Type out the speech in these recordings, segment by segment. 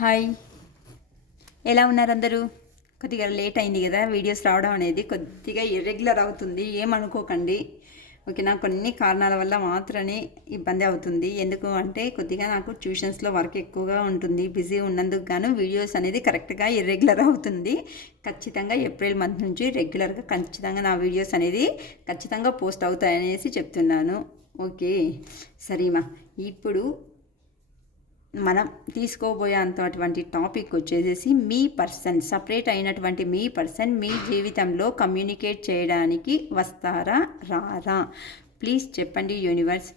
Hi, ఎలా ఉన్నారు అందరూ? కొద్దిగా లేట్ అయింది కదా వీడియోస్ రావడం అనేది, కొద్దిగా ఇర్రెగ్యులర్ అవుతుంది, ఏమనుకోకండి. ఓకేనా? కొన్ని కారణాల వల్ల మాత్రమే ఇబ్బంది అవుతుంది. ఎందుకు అంటే కొద్దిగా నాకు ట్యూషన్స్లో వర్క్ ఎక్కువగా ఉంటుంది, బిజీ ఉన్నందుకు గాను వీడియోస్ అనేది కరెక్ట్గా ఇర్రెగ్యులర్ అవుతుంది. ఖచ్చితంగా ఏప్రిల్ మంత్ నుంచి రెగ్యులర్గా ఖచ్చితంగా నా వీడియోస్ అనేది ఖచ్చితంగా పోస్ట్ అవుతాయనేసి చెప్తున్నాను. ఓకే, సరేమా. ఇప్పుడు మనం తీసుకోబోయే అటువంటి టాపిక్ వచ్చేసి మీ పర్సన్, సపరేట్ అయినటువంటి మీ పర్సన్ మీ జీవితంలో కమ్యూనికేట్ చేయడానికి వస్తారా రారా? ప్లీజ్ చెప్పండి యూనివర్స్.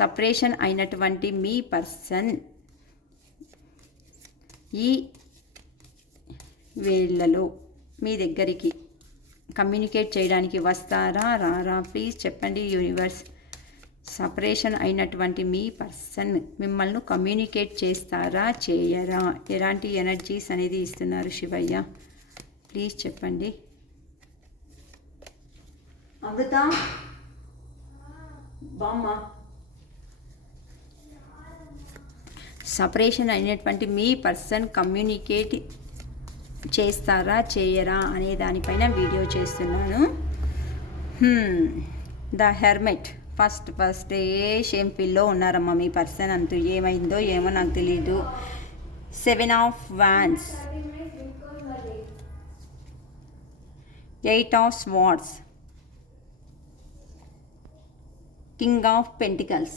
సపరేషన్ అయినటువంటి మీ పర్సన్ ఈ వేళ్లలో మీ దగ్గరికి కమ్యూనికేట్ చేయడానికి వస్తారా రారా? ప్లీజ్ చెప్పండి యూనివర్స్. సపరేషన్ అయినటువంటి మీ పర్సన్ మిమ్మల్ని కమ్యూనికేట్ చేస్తారా చేయరా? ఎలాంటి ఎనర్జీస్ అనేది ఇస్తున్నారు శివయ్య? ప్లీజ్ చెప్పండి. అమృత బామ్మ, సపరేషన్ అయినటువంటి మీ పర్సన్ కమ్యూనికేట్ చేస్తారా చేయరా అనే దానిపైన వీడియో చేస్తున్నాను. ద హెర్మెట్ ఫస్ట్ షేమ్ ఫీల్లో ఉన్నారమ్మా మీ పర్సన్. అంటూ ఏమైందో ఏమో నాకు తెలీదు. 7 of wands, 8 of swords, king of pentacles,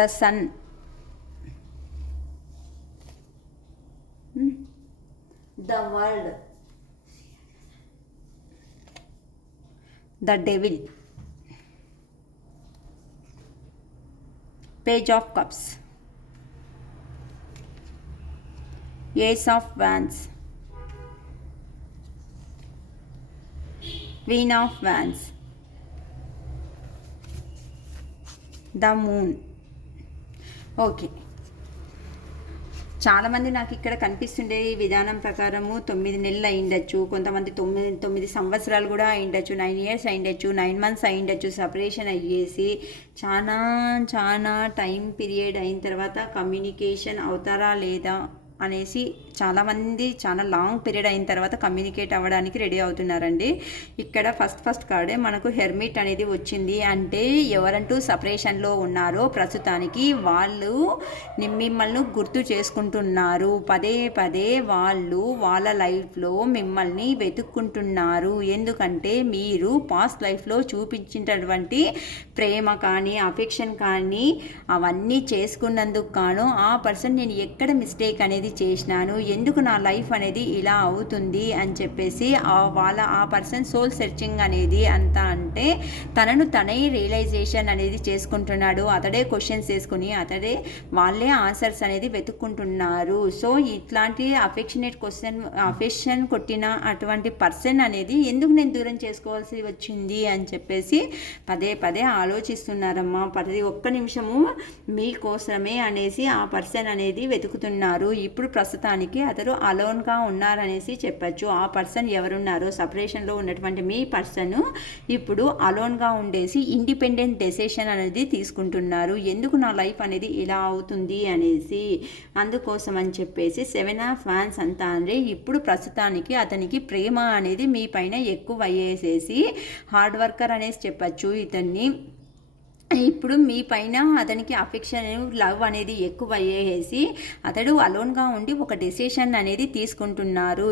the sun, the world, the devil, page of cups, ace of wands, queen of wands, the moon. Okay, చాలామంది నాకు ఇక్కడ కనిపిస్తుండే విధానం ప్రకారము 9 నెలలు అయిండొచ్చు, కొంతమంది 9 సంవత్సరాలు కూడా అయిండొచ్చు, 9 ఇయర్స్ అయిండొచ్చు, 9 మంత్స్ అయిండొచ్చు సపరేషన్ అయ్యేసి. చాలా టైం పీరియడ్ అయిన తర్వాత కమ్యూనికేషన్ అవుతారా లేదా అనేసి చాలామంది చాలా లాంగ్ పీరియడ్ అయిన తర్వాత కమ్యూనికేట్ అవ్వడానికి రెడీ అవుతున్నారండి. ఇక్కడ ఫస్ట్ కార్డే మనకు హెర్మిట్ అనేది వచ్చింది. అంటే ఎవరంటూ సపరేషన్లో ఉన్నారో ప్రస్తుతానికి వాళ్ళు మిమ్మల్ని గుర్తు చేసుకుంటున్నారు. పదే వాళ్ళు వాళ్ళ లైఫ్లో మిమ్మల్ని వెతుక్కుంటున్నారు. ఎందుకంటే మీరు పాస్ట్ లైఫ్లో చూపించినటువంటి ప్రేమ కానీ అఫెక్షన్ కానీ అవన్నీ చేసుకున్నందుకు గాను ఆ పర్సన్ నేను ఎక్కడ మిస్టేక్ అనేది చేసినాను, ఎందుకు నా లైఫ్ అనేది ఇలా అవుతుంది అని చెప్పేసి ఆ పర్సన్ సోల్ సెర్చింగ్ అనేది అంతా. అంటే తనను తనే రియలైజేషన్ అనేది చేసుకుంటున్నాడు. అతడే క్వశ్చన్స్ వేసుకుని అతడే వాళ్ళే ఆన్సర్స్ అనేది వెతుక్కుంటున్నారు. సో ఇట్లాంటి అఫెక్షన్ కొట్టిన అటువంటి పర్సన్ అనేది ఎందుకు నేను దూరం చేసుకోవాల్సి వచ్చింది అని చెప్పేసి పదే ఆలోచిస్తున్నారమ్మా. ప్రతి ఒక్క నిమిషము మీకోసమే అనేసి ఆ పర్సన్ అనేది వెతుకుతున్నారు. ఇప్పుడు ప్రస్తుతానికి అతడు అలోన్గా ఉన్నారనేసి చెప్పచ్చు. ఆ పర్సన్ ఎవరున్నారో సపరేషన్లో ఉన్నటువంటి మీ పర్సన్ ఇప్పుడు అలోన్గా ఉండేసి ఇండిపెండెంట్ డెసిషన్ అనేది తీసుకుంటున్నారు. ఎందుకు నా లైఫ్ అనేది ఇలా అవుతుంది అనేసి. అందుకోసం అని చెప్పేసి 7 ఆఫ్ వాండ్స్ అంతా అంటే ఇప్పుడు ప్రస్తుతానికి అతనికి ప్రేమ అనేది మీ పైన ఎక్కువ అయ్యేసేసి హార్డ్ వర్కర్ అనేసి చెప్పచ్చు ఇతన్ని. ఇప్పుడు మీ పైన అతనికి అఫెక్షన్ లవ్ అనేది ఎక్కువ అయ్యేసి అతడు అలోన్గా ఉండి ఒక డెసిషన్ అనేది తీసుకుంటున్నారు.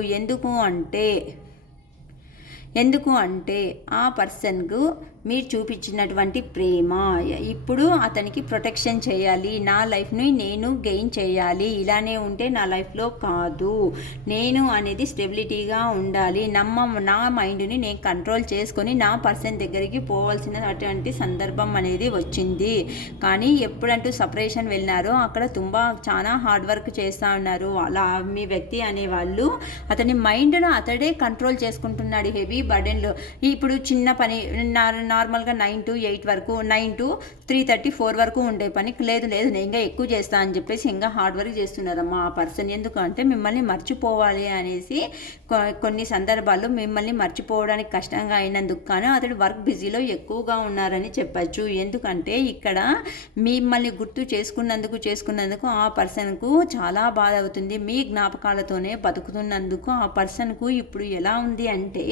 ఎందుకు అంటే ఆ పర్సన్కు మీరు చూపించినటువంటి ప్రేమ ఇప్పుడు అతనికి ప్రొటెక్షన్ చేయాలి. నా లైఫ్ని నేను గెయిన్ చేయాలి. ఇలానే ఉంటే నా లైఫ్లో కాదు, నేను అనేది స్టెబిలిటీగా ఉండాలి. నా మైండ్ని నేను కంట్రోల్ చేసుకొని నా పర్సన్ దగ్గరికి పోవాల్సినటువంటి సందర్భం అనేది వచ్చింది. కానీ ఎప్పుడంటూ సపరేషన్ వెళ్ళినారో అక్కడ చాలా హార్డ్ వర్క్ చేస్తూ ఉన్నారు. అలా మీ వ్యక్తి అనేవాళ్ళు అతని మైండ్ను అతడే కంట్రోల్ చేసుకుంటున్నాడు. హెవీ బర్డెన్లో ఇప్పుడు చిన్న పని నార్మల్గా 9 to 8 వరకు, 9 to 3:30-4 వరకు ఉండే పని లేదు నేను ఇంకా ఎక్కువ చేస్తా అని చెప్పేసి ఇంకా హార్డ్ వర్క్ చేస్తున్నారమ్మా ఆ పర్సన్. ఎందుకంటే మిమ్మల్ని మర్చిపోవాలి అనేసి కొన్ని సందర్భాల్లో మిమ్మల్ని మర్చిపోవడానికి కష్టంగా అయినందుకు కానీ అతడు వర్క్ బిజీలో ఎక్కువగా ఉన్నారని చెప్పచ్చు. ఎందుకంటే ఇక్కడ మిమ్మల్ని గుర్తు చేసుకున్నందుకు ఆ పర్సన్కు చాలా బాధ అవుతుంది. మీ జ్ఞాపకాలతోనే బతుకుతున్నందుకు ఆ పర్సన్కు ఇప్పుడు ఎలా ఉంది అంటే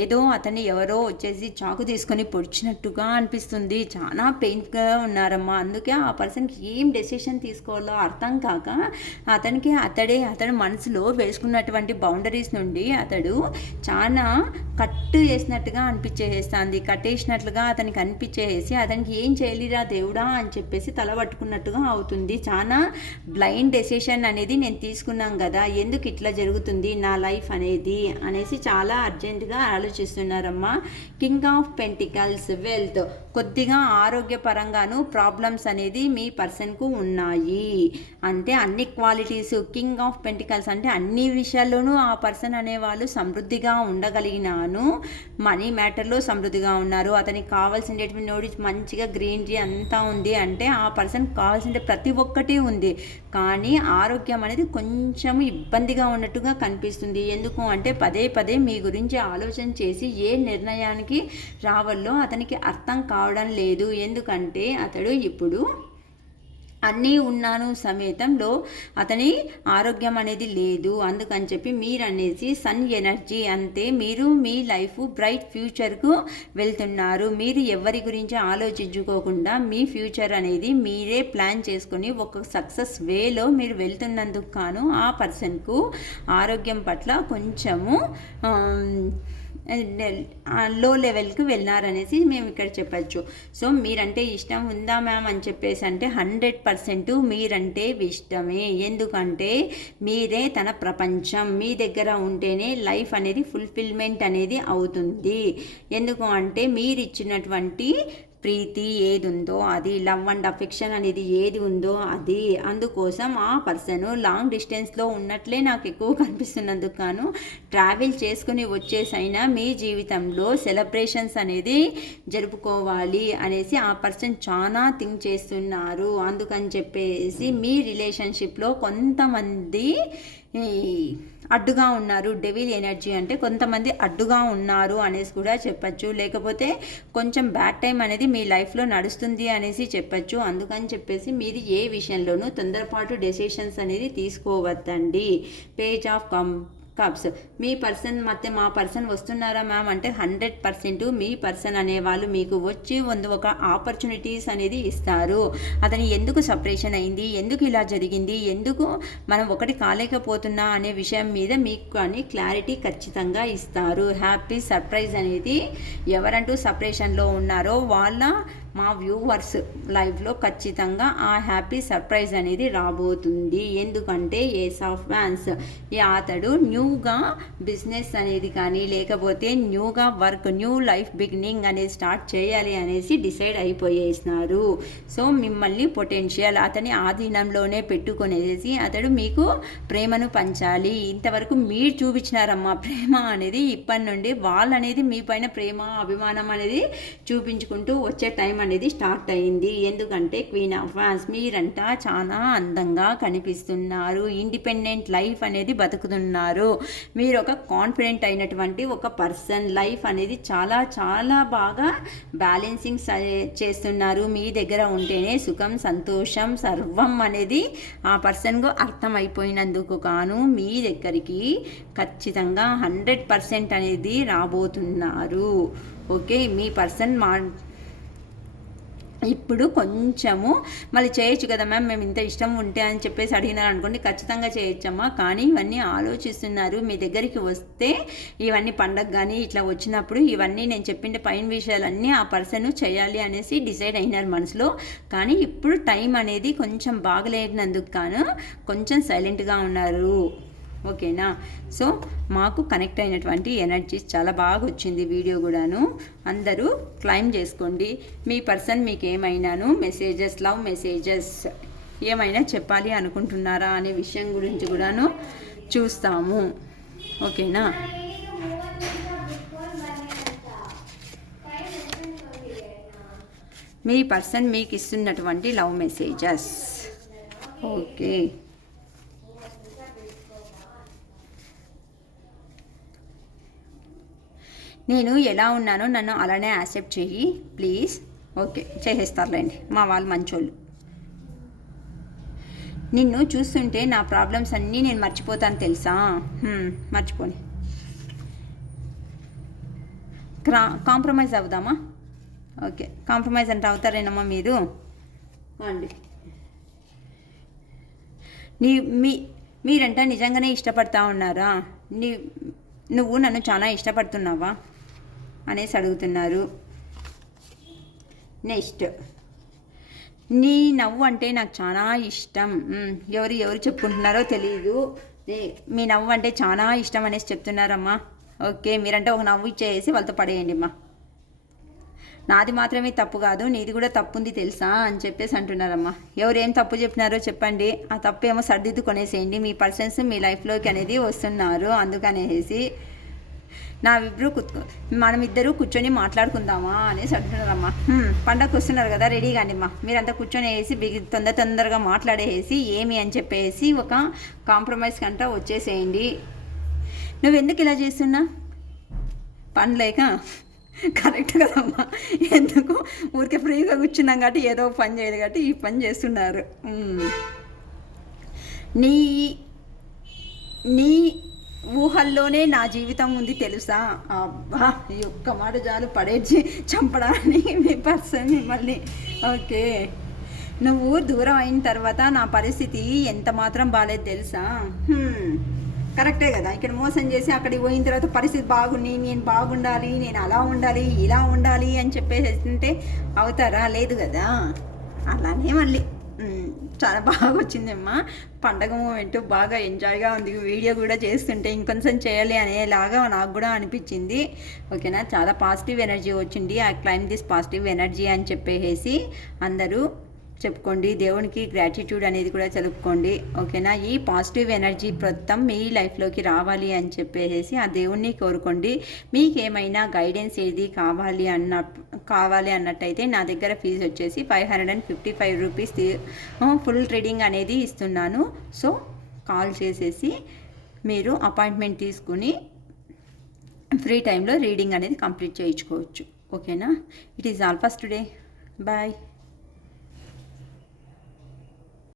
ఏదో అతన్ని ఎవరో వచ్చేసి చాకు తీసుకొని పొడిచినట్టుగా అనిపిస్తుంది. చాలా పెయిన్గా ఉన్నారమ్మా. అందుకే ఆ పర్సన్కి ఏం డెసిషన్ తీసుకోవాలో అర్థం కాక అతడు మనసులో వేసుకున్నటువంటి బౌండరీస్ నుండి అతడు చాలా కట్టు చేసినట్టుగా అనిపించేస్తుంది. కట్టేసినట్లుగా అతనికి అనిపించేసి అతనికి ఏం చేయలేరా దేవుడా అని చెప్పేసి తల పట్టుకున్నట్టుగా అవుతుంది. చాలా బ్లైండ్ డెసిషన్ అనేది నేను తీసుకున్నాం కదా, ఎందుకు ఇట్లా జరుగుతుంది నా లైఫ్ అనేది అనేసి చాలా అర్జెంటుగా ఆలోచిస్తున్నారమ్మా. కింగ్ ఆఫ్ పెంటికల్స్, వెల్త్, కొద్దిగా ఆరోగ్యపరంగాను ప్రాబ్లమ్స్ అనేది మీ పర్సన్కు ఉన్నాయి. అంటే అన్ని క్వాలిటీస్, కింగ్ ఆఫ్ పెంటికల్స్ అంటే అన్ని విషయాల్లోనూ ఆ పర్సన్ అనేవాళ్ళు సమృద్ధిగా ఉండగలిగినాను. మనీ మ్యాటర్లో సమృద్ధిగా ఉన్నారు. అతనికి కావాల్సినటువంటి నోడి మంచిగా గ్రీనరీ అంతా ఉంది. అంటే ఆ పర్సన్కి కావాల్సిన ప్రతి ఒక్కటి ఉంది. కానీ ఆరోగ్యం అనేది కొంచెం ఇబ్బందిగా ఉన్నట్టుగా కనిపిస్తుంది. ఎందుకు అంటే పదే మీ గురించి ఆలోచన చేసి ఏ నిర్ణయానికి రావాలో అతనికి అర్థం కావడం లేదు. ఎందుకంటే అతడు ఇప్పుడు అన్నీ ఉన్నాను సమేతంలో అతని ఆరోగ్యం అనేది లేదు. అందుకని చెప్పి మీరు అనేసి సన్ ఎనర్జీ అంతే, మీరు మీ లైఫ్ బ్రైట్ ఫ్యూచర్కు వెళ్తున్నారు. మీరు ఎవరి గురించి ఆలోచించుకోకుండా మీ ఫ్యూచర్ అనేది మీరే ప్లాన్ చేసుకొని ఒక సక్సెస్ వేలో మీరు వెళ్తున్నందుకు గాను ఆ పర్సన్కు ఆరోగ్యం పట్ల కొంచెము లో లెవెల్కి వెళ్ళినారనేసి మేము ఇక్కడ చెప్పచ్చు. సో మీరంటే ఇష్టం ఉందా మ్యామ్ అని చెప్పేసి అంటే 100% మీరంటే ఇష్టమే. ఎందుకంటే మీరే తన ప్రపంచం. మీ దగ్గర ఉంటేనే లైఫ్ అనేది ఫుల్ఫిల్మెంట్ అనేది అవుతుంది. ఎందుకు అంటే మీరు ఇచ్చినటువంటి ప్రీతి ఏది ఉందో అది, లవ్ అండ్ అఫెక్షన్ అనేది ఏది ఉందో అది, అందుకోసం ఆ పర్సన్ లాంగ్ డిస్టెన్స్లో ఉన్నట్లే నాకు ఎక్కువ కనిపిస్తున్నందుకు గాను ట్రావెల్ చేసుకుని వచ్చేసైనా మీ జీవితంలో సెలబ్రేషన్స్ అనేది జరుపుకోవాలి అనేసి ఆ పర్సన్ చాలా థింక్ చేస్తున్నారు. అందుకని చెప్పేసి మీ రిలేషన్షిప్లో కొంతమంది అడ్డుగా ఉన్నారు. డెవిల్ ఎనర్జీ అంటే కొంతమంది అడ్డుగా ఉన్నారు అనేసి కూడా చెప్పచ్చు. లేకపోతే కొంచెం బ్యాడ్ టైం అనేది మీ లైఫ్లో నడుస్తుంది అనేసి చెప్పచ్చు. అందుకని చెప్పేసి మీరు ఏ విషయంలోనూ తొందరపాటు డెసిషన్స్ అనేది తీసుకోవద్దండి. పేజ్ ఆఫ్ కప్స్, మీ పర్సన్ ಮತ್ತೆ మా పర్సన్ వస్తున్నారా మ్యామ్ అంటే 100% మీ పర్సన్ అనేవాళ్ళు మీకు వచ్చి ఒక ఆపర్చునిటీస్ అనేది ఇస్తారు. అతని ఎందుకు సపరేషన్ అయింది, ఎందుకు ఇలా జరిగింది, ఎందుకు మనం ఒకటి కాలేకపోతున్నా అనే విషయం మీద మీకు కానీ క్లారిటీ ఖచ్చితంగా ఇస్తారు. హ్యాపీ సర్ప్రైజ్ అనేది ఎవరంటూ సపరేషన్లో ఉన్నారో వాళ్ళ మా వ్యూవర్స్ లైఫ్లో ఖచ్చితంగా ఆ హ్యాపీ సర్ప్రైజ్ అనేది రాబోతుంది. ఎందుకంటే ఏస్ ఆఫ్ వ్యాన్స్, అతడు న్యూగా బిజినెస్ అనేది కానీ లేకపోతే న్యూగా వర్క్, న్యూ లైఫ్ బిగినింగ్ అనేది స్టార్ట్ చేయాలి అనేసి డిసైడ్ అయిపోయేసినారు. సో మిమ్మల్ని పొటెన్షియల్ అతని ఆధీనంలోనే పెట్టుకునేసి అతడు మీకు ప్రేమను పంచాలి. ఇంతవరకు మీరు చూపించినారమ్మా ప్రేమ అనేది, ఇప్పటి నుండి వాళ్ళు అనేది మీ పైన ప్రేమ అభిమానం అనేది చూపించుకుంటూ వచ్చే టైం అనేది స్టార్ట్ అయింది. ఎందుకంటే క్వీన్ ఆఫ్ వాన్స్, మీరంతా చాలా అందంగా కనిపిస్తున్నారు. ఇండిపెండెంట్ లైఫ్ అనేది బతుకుతున్నారు. మీరు ఒక కాన్ఫిడెంట్ అయినటువంటి ఒక పర్సన్. లైఫ్ అనేది చాలా చాలా బాగా బ్యాలెన్సింగ్ చేస్తున్నారు. మీ దగ్గర ఉంటేనే సుఖం సంతోషం సర్వం అనేది ఆ పర్సన్కు అర్థమైపోయినందుకు గాను మీ దగ్గరికి ఖచ్చితంగా 100% అనేది రాబోతున్నారు. ఓకే, మీ పర్సన్ ఇప్పుడు కొంచెము మళ్ళీ చేయొచ్చు కదా మ్యామ్, మేము ఇంత ఇష్టం ఉంటే అని చెప్పేసి అడిగినారు అనుకోండి, ఖచ్చితంగా చేయొచ్చమ్మా. కానీ ఇవన్నీ ఆలోచిస్తున్నారు. మీ దగ్గరికి వస్తే ఇవన్నీ పండగ కానీ ఇట్లా వచ్చినప్పుడు ఇవన్నీ నేను చెప్పిన పైన విషయాలన్నీ ఆ పర్సన్ చేయాలి అనేసి డిసైడ్ అయినారు మనసులో. కానీ ఇప్పుడు టైం అనేది కొంచెం బాగలేనందుకు గాను కొంచెం సైలెంట్గా ఉన్నారు. ఓకేనా? సో మాకు కనెక్ట్ అయినటువంటి ఎనర్జీస్ చాలా బాగా వచ్చింది వీడియో కూడాను. అందరూ క్లైమ్ చేసుకోండి. మీ పర్సన్ మీకు ఏమైనాను మెసేజెస్, లవ్ మెసేజెస్ ఏమైనా చెప్పాలి అనుకుంటున్నారా అనే విషయం గురించి కూడాను చూస్తాము. ఓకేనా? మీ పర్సన్ మీకు ఇస్తున్నటువంటి లవ్ మెసేజెస్. ఓకే, నేను ఎలా ఉన్నానో నన్ను అలానే యాక్సెప్ట్ చెయ్యి ప్లీజ్. ఓకే, చేసేస్తారులేండి, మా వాళ్ళు మంచోళ్ళు. నిన్ను చూస్తుంటే నా ప్రాబ్లమ్స్ అన్నీ నేను మర్చిపోతాను తెలుసా. మర్చిపోని, కాంప్రమైజ్ అవుదామా? ఓకే, కాంప్రమైజ్ అంటే అవుతారేనమ్మా మీరు అండి. మీరంట నిజంగానే ఇష్టపడతా ఉన్నారా? నువ్వు నన్ను చాలా ఇష్టపడుతున్నావా అనేసి అడుగుతున్నారు. నెక్స్ట్, నీ నవ్వు అంటే నాకు చాలా ఇష్టం. ఎవరు చెప్పుకుంటున్నారో తెలియదు, మీ నవ్వు అంటే చాలా ఇష్టం అనేసి చెప్తున్నారమ్మా. ఓకే, మీరంటే ఒక నవ్వు ఇచ్చేసి వాళ్ళతో పడేయండి అమ్మా. నాది మాత్రమే తప్పు కాదు, నీది కూడా తప్పు ఉంది తెలుసా అని చెప్పేసి అంటున్నారమ్మా. ఎవరేం తప్పు చెప్పినారో చెప్పండి, ఆ తప్పు ఏమో సర్దిద్దుకొనేసేయండి. మీ పర్సన్స్ మీ లైఫ్లోకి అనేది వస్తున్నారు, అందుకనేసి మనమిద్దరూ కూర్చొని మాట్లాడుకుందామా అనేసి అంటున్నారమ్మా. పండగకు వస్తున్నారు కదా, రెడీ కానిమ్మా. మీరంతా కూర్చొని వేసి తొందరగా మాట్లాడేసి ఏమి అని చెప్పేసి ఒక కాంప్రమైజ్ కంటా వచ్చేసేయండి. నువ్వెందుకు ఇలా చేస్తున్నా? పని లేక? కరెక్ట్ కదమ్మా, ఎందుకు ఊరికే ఫ్రీగా కూర్చున్నాం కాబట్టి ఏదో పని చేయదు కాబట్టి ఈ పని చేస్తున్నారు. నీ నీ ఊహల్లోనే నా జీవితం ఉంది తెలుసా. అబ్బా, ఈ ఒక్క మాట చాలు పడేసి చంపడానికి మీ పర్సన్ మిమ్మల్ని. ఓకే, నువ్వు దూరం అయిన తర్వాత నా పరిస్థితి ఎంత మాత్రం బాగాలేదు తెలుసా. కరెక్టే కదా, ఇక్కడ మోసం చేసి అక్కడికి పోయిన తర్వాత పరిస్థితి బాగుండి నేను బాగుండాలి, నేను అలా ఉండాలి ఇలా ఉండాలి అని చెప్పేసి అవుతారా? లేదు కదా. అలానే మళ్ళీ చాలా బాగా వచ్చిందమ్మా పండగ మూమెంట్, బాగా ఎంజాయ్గా ఉంది. వీడియో కూడా చేస్తుంటే ఇంకొంచెం చేయాలి అనేలాగా నాకు కూడా అనిపించింది. ఓకేనా, చాలా పాజిటివ్ ఎనర్జీ వచ్చింది. I claim this positive energy అని చెప్పేసి అందరూ చెప్పుకోండి. దేవునికి గ్రాటిట్యూడ్ అనేది కూడా తెలుపుకోండి. ఓకేనా, ఈ పాజిటివ్ ఎనర్జీ మొత్తం మీ లైఫ్లోకి రావాలి అని చెప్పేసి ఆ దేవుణ్ణి కోరుకోండి. మీకేమైనా గైడెన్స్ ఏది కావాలి అన్నట్టయితే నా దగ్గర ఫీజు వచ్చేసి 555 రూపీస్ ఫుల్ రీడింగ్ అనేది ఇస్తున్నాను. సో కాల్ చేసేసి మీరు అపాయింట్మెంట్ తీసుకుని ఫ్రీ టైంలో రీడింగ్ అనేది కంప్లీట్ చేయించుకోవచ్చు. ఓకేనా, it is all for today. Bye.